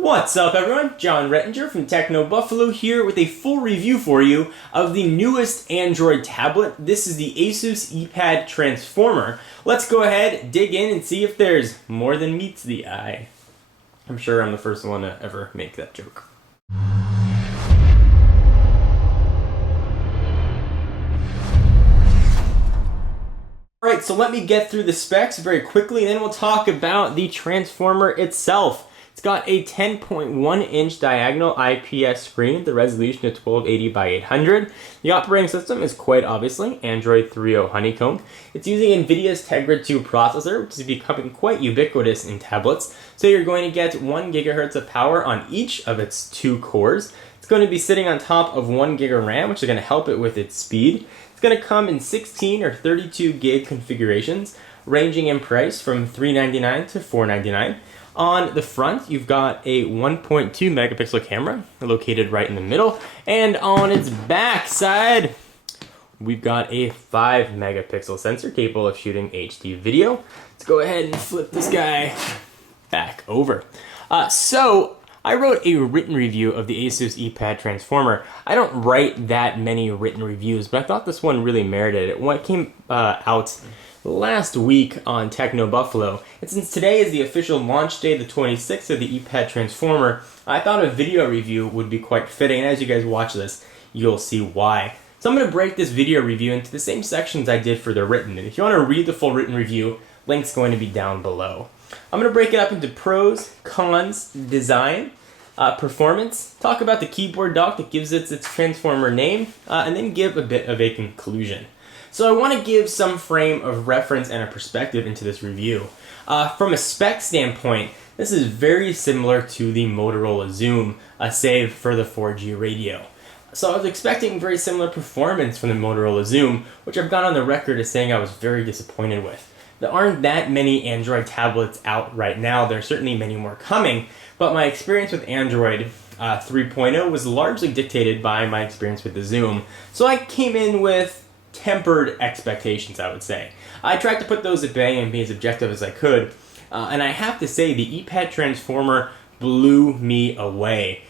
What's up everyone? John Rettinger from Techno Buffalo here with a full review for you of the newest Android tablet. This is the Asus Eee Pad Transformer. Let's go ahead, dig in, and see if there's more than meets the eye. I'm sure I'm the first one to ever make that joke. Alright, so let me get through the specs very quickly, and then we'll talk about the Transformer itself. It's got a 10.1-inch diagonal IPS screen, the resolution of 1280 by 800. The operating system is quite obviously Android 3.0 Honeycomb. It's using NVIDIA's Tegra 2 processor, which is becoming quite ubiquitous in tablets. So you're going to get 1 GHz of power on each of its 2 cores. It's going to be sitting on top of 1 GB of RAM, which is going to help it with its speed. It's going to come in 16 or 32 gig configurations, ranging in price from $399 to $499. On the front, you've got a 1.2 megapixel camera located right in the middle, and on its back side, we've got a 5 megapixel sensor capable of shooting HD video. Let's go ahead and flip this guy back over. So I wrote a written review of the Asus Eee Pad Transformer. I don't write that many written reviews, but I thought this one really merited it. When it came out last week on Techno Buffalo, and since today is the official launch day, the 26th of the Eee Pad Transformer, I thought a video review would be quite fitting, and as you guys watch this, you'll see why. So I'm going to break this video review into the same sections I did for the written, and if you want to read the full written review, link's going to be down below. I'm going to break it up into pros, cons, design, performance, talk about the keyboard dock that gives it its Transformer name, and then give a bit of a conclusion. So I want to give some frame of reference and a perspective into this review. From a spec standpoint, this is very similar to the Motorola Xoom, save for the 4G radio. So I was expecting very similar performance from the Motorola Xoom, which I've gone on the record as saying I was very disappointed with. There aren't that many Android tablets out right now. There are certainly many more coming, but my experience with Android 3.0 was largely dictated by my experience with the Xoom. So I came in with tempered expectations, I would say. I tried to put those at bay and be as objective as I could, and I have to say the Eee Pad Transformer blew me away.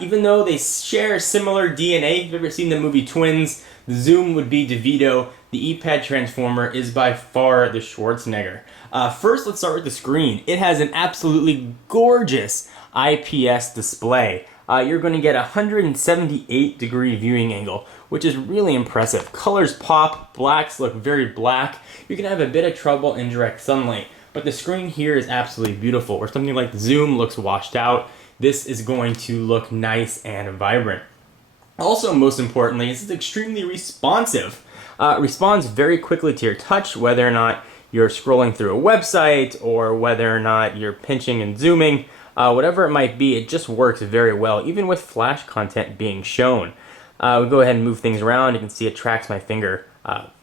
Even though they share similar DNA, if you've ever seen the movie Twins, the Xoom would be DeVito, the Eee Pad Transformer is by far the Schwarzenegger. First, let's start with the screen. It has an absolutely gorgeous IPS display. You're going to get a 178-degree viewing angle, which is really impressive. Colors pop, blacks look very black. You can have a bit of trouble in direct sunlight, but the screen here is absolutely beautiful. Where something like the Xoom looks washed out, this is going to look nice and vibrant. Also, most importantly, this is extremely responsive. It responds very quickly to your touch, whether or not you're scrolling through a website or whether or not you're pinching and zooming. Whatever it might be, it just works very well, even with flash content being shown. We'll go ahead and move things around. You can see it tracks my finger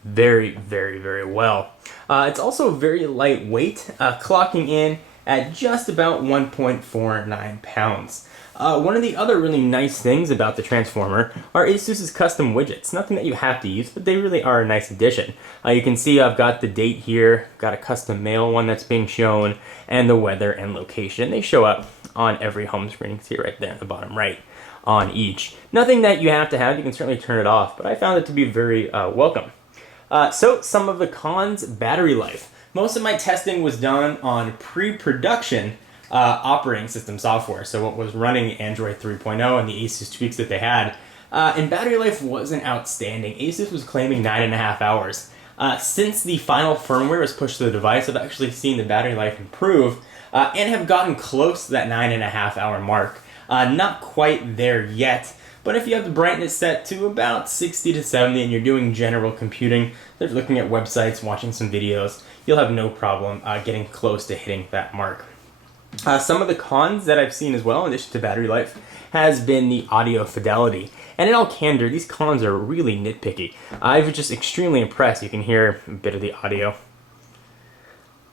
very, very, very well. It's also very lightweight, clocking in at just about 1.49 pounds. One of the other really nice things about the Transformer are Asus's custom widgets. Nothing that you have to use, but they really are a nice addition. You can see I've got the date here, got a custom mail one that's being shown, and the weather and location. They show up on every home screen. You can see it right there at the bottom right on each. Nothing that you have to have, you can certainly turn it off, but I found it to be very welcome. So some of the cons: battery life. Most of my testing was done on pre-production operating system software, so what was running Android 3.0 and the Asus tweaks that they had, and battery life wasn't outstanding. Asus was claiming 9.5 hours. Since the final firmware was pushed to the device, I've actually seen the battery life improve and have gotten close to that 9.5 hour mark. Not quite there yet, but if you have the brightness set to about 60 to 70 and you're doing general computing, like looking at websites, watching some videos, you'll have no problem getting close to hitting that mark. Some of the cons that I've seen as well, in addition to battery life, has been the audio fidelity. And in all candor, these cons are really nitpicky. I was just extremely impressed. You can hear a bit of the audio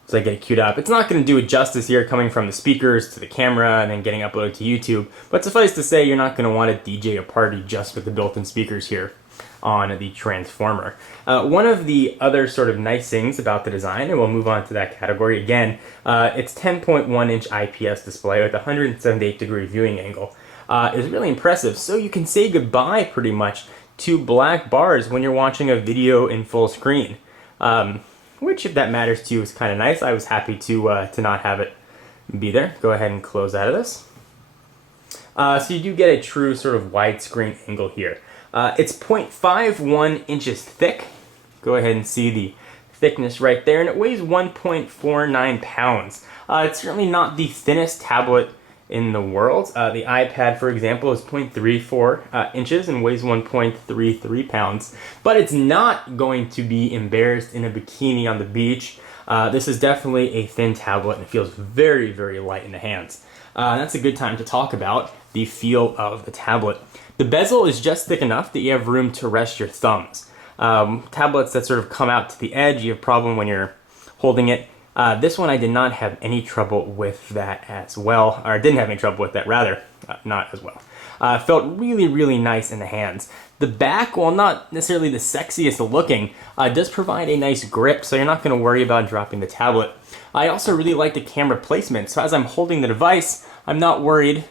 as I get it queued up. It's not going to do it justice here, coming from the speakers to the camera and then getting uploaded to YouTube. But suffice to say, you're not going to want to DJ a party just with the built-in speakers here. on the Transformer. One of the other sort of nice things about the design, and we'll move on to that category again, it's 10.1 inch IPS display with 178-degree viewing angle. Is really impressive. So you can say goodbye pretty much to black bars when you're watching a video in full screen. Which, if that matters to you, is kind of nice. I was happy to not have it be there. Go ahead and close out of this. So you do get a true sort of widescreen angle here. It's 0.51 inches thick. Go ahead and see the thickness right there, and it weighs 1.49 pounds. It's certainly not the thinnest tablet in the world. The iPad, for example, is 0.34 inches and weighs 1.33 pounds. But it's not going to be embarrassed in a bikini on the beach. This is definitely a thin tablet, and it feels very, very light in the hands. That's a good time to talk about the feel of the tablet. The bezel is just thick enough that you have room to rest your thumbs. Tablets that sort of come out to the edge, you have a problem when you're holding it. This one I did not have any trouble with that as well, or didn't have any trouble with that, rather, not as well. Felt really, really nice in the hands. The back, while not necessarily the sexiest looking, does provide a nice grip, so you're not going to worry about dropping the tablet. I also really like the camera placement, so as I'm holding the device, I'm not worried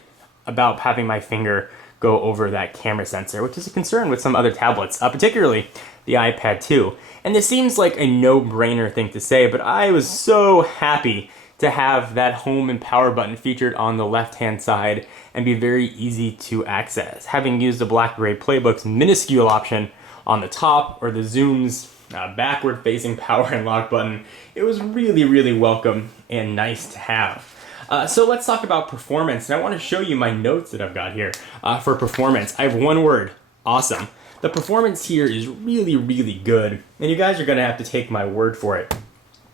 about having my finger go over that camera sensor, which is a concern with some other tablets, particularly the iPad 2. And this seems like a no-brainer thing to say, but I was so happy to have that home and power button featured on the left-hand side and be very easy to access. Having used the BlackBerry Playbook's minuscule option on the top, or the Zoom's backward-facing power and lock button, it was really, really welcome and nice to have. So let's talk about performance, and I want to show you my notes that I've got here for performance. I have one word: awesome. The performance here is really, really good, and you guys are going to have to take my word for it.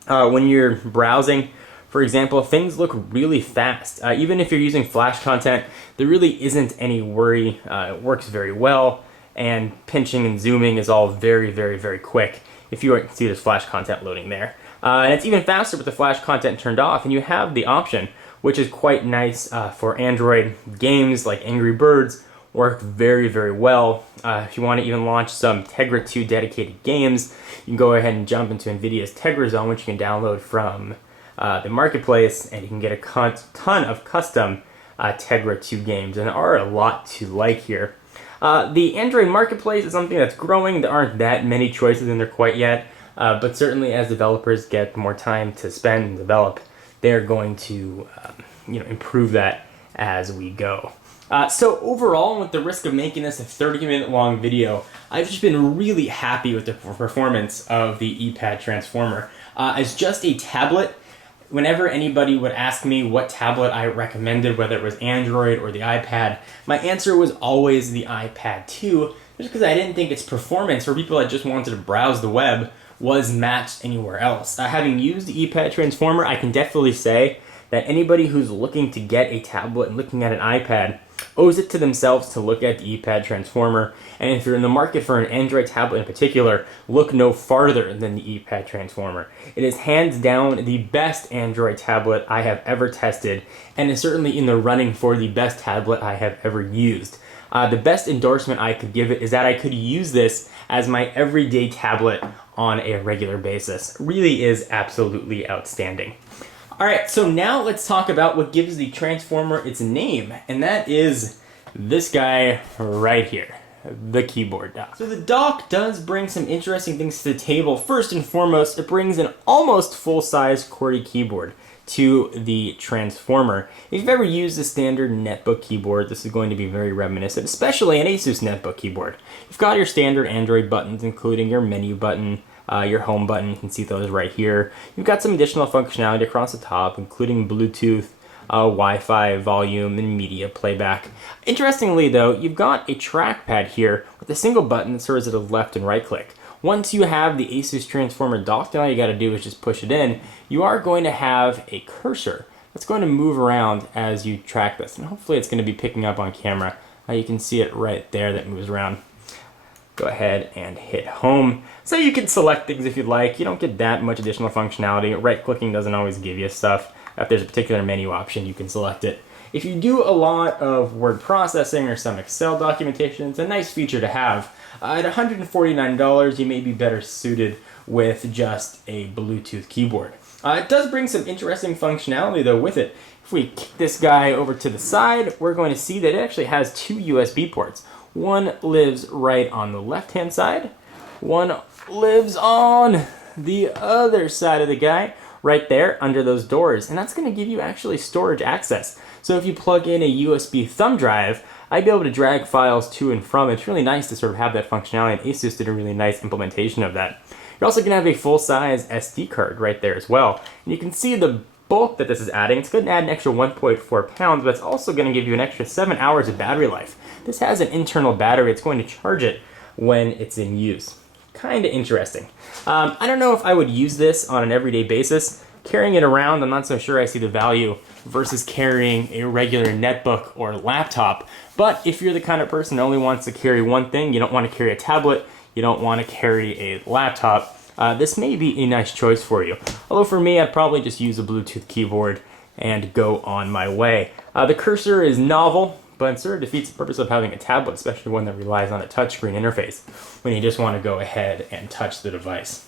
When you're browsing, for example, things look really fast. Even if you're using Flash content, there really isn't any worry. It works very well, and pinching and zooming is all very, very, very quick. If you see this Flash content loading there. And it's even faster with the Flash content turned off, and you have the option, which is quite nice for Android games like Angry Birds, work very, very well. If you want to even launch some Tegra 2 dedicated games, you can go ahead and jump into NVIDIA's Tegra Zone, which you can download from the marketplace, and you can get a ton of custom Tegra 2 games, and there are a lot to like here. The Android marketplace is something that's growing. There aren't that many choices in there quite yet, but certainly as developers get more time to spend and develop, they're going to improve that as we go. So overall, with the risk of making this a 30-minute long video, I've just been really happy with the performance of the Eee Pad Transformer. As just a tablet, whenever anybody would ask me what tablet I recommended, whether it was Android or the iPad, my answer was always the iPad 2, just because I didn't think its performance for people that just wanted to browse the web was matched anywhere else. Having used the Eee Pad Transformer, I can definitely say that anybody who's looking to get a tablet and looking at an iPad owes it to themselves to look at the Eee Pad Transformer. And if you're in the market for an Android tablet in particular, look no farther than the Eee Pad Transformer. It is hands down the best Android tablet I have ever tested, and is certainly in the running for the best tablet I have ever used. The best endorsement I could give it is that I could use this as my everyday tablet on a regular basis. It really is absolutely outstanding. Alright, so now let's talk about what gives the Transformer its name, and that is this guy right here, the keyboard dock. So the dock does bring some interesting things to the table. First and foremost, it brings an almost full-size QWERTY keyboard to the Transformer. If you've ever used a standard netbook keyboard, this is going to be very reminiscent, especially an Asus netbook keyboard. You've got your standard Android buttons, including your menu button, your home button, you can see those right here. You've got some additional functionality across the top, including Bluetooth, Wi-Fi, volume, and media playback. Interestingly though, you've got a trackpad here with a single button that serves as a left and right click. Once you have the Asus Transformer docked, and all you gotta do is just push it in, you are going to have a cursor that's going to move around as you track this, and hopefully it's going to be picking up on camera. You can see it right there that moves around. Go ahead and hit home. So you can select things if you'd like. You don't get that much additional functionality. Right-clicking doesn't always give you stuff. If there's a particular menu option, you can select it. If you do a lot of word processing or some Excel documentation, it's a nice feature to have. At $149, you may be better suited with just a Bluetooth keyboard. It does bring some interesting functionality though with it. If we kick this guy over to the side, we're going to see that it actually has two USB ports. One lives right on the left-hand side. One lives on the other side of the guy, right there under those doors. And that's going to give you actually storage access. So if you plug in a USB thumb drive, I'd be able to drag files to and from. It's really nice to sort of have that functionality, and Asus did a really nice implementation of that. You're also going to have a full-size SD card right there as well. And you can see the bulk that this is adding. It's going to add an extra 1.4 pounds, but it's also going to give you an extra 7 hours of battery life. This has an internal battery. It's going to charge it when it's in use. Kind of interesting. I don't know if I would use this on an everyday basis. Carrying it around, I'm not so sure I see the value versus carrying a regular netbook or laptop. But if you're the kind of person who only wants to carry one thing, you don't want to carry a tablet, you don't want to carry a laptop, this may be a nice choice for you. Although for me, I'd probably just use a Bluetooth keyboard and go on my way. The cursor is novel, but it sort of defeats the purpose of having a tablet, especially one that relies on a touchscreen interface, when you just want to go ahead and touch the device.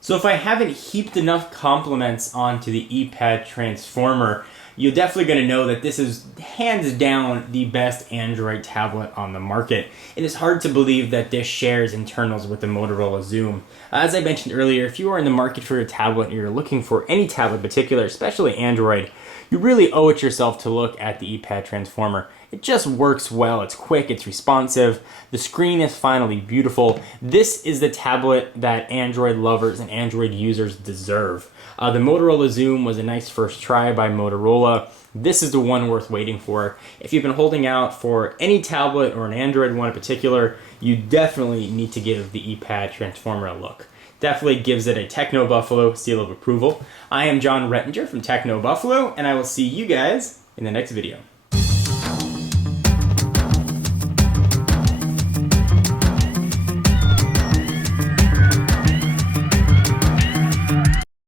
So if I haven't heaped enough compliments onto the Eee Pad Transformer, you're definitely going to know that this is hands down the best Android tablet on the market. It is hard to believe that this shares internals with the Motorola Xoom. As I mentioned earlier, if you are in the market for a tablet and you're looking for any tablet in particular, especially Android, you really owe it yourself to look at the Eee Pad Transformer. It just works well, it's quick, it's responsive, the screen is finally beautiful. This is the tablet that Android lovers and Android users deserve. The Motorola Xoom was a nice first try by Motorola. This is the one worth waiting for. If you've been holding out for any tablet or an Android one in particular, you definitely need to give the Eee Pad Transformer a look. Definitely gives it a Techno Buffalo seal of approval. I am John Rettinger from Techno Buffalo, and I will see you guys in the next video.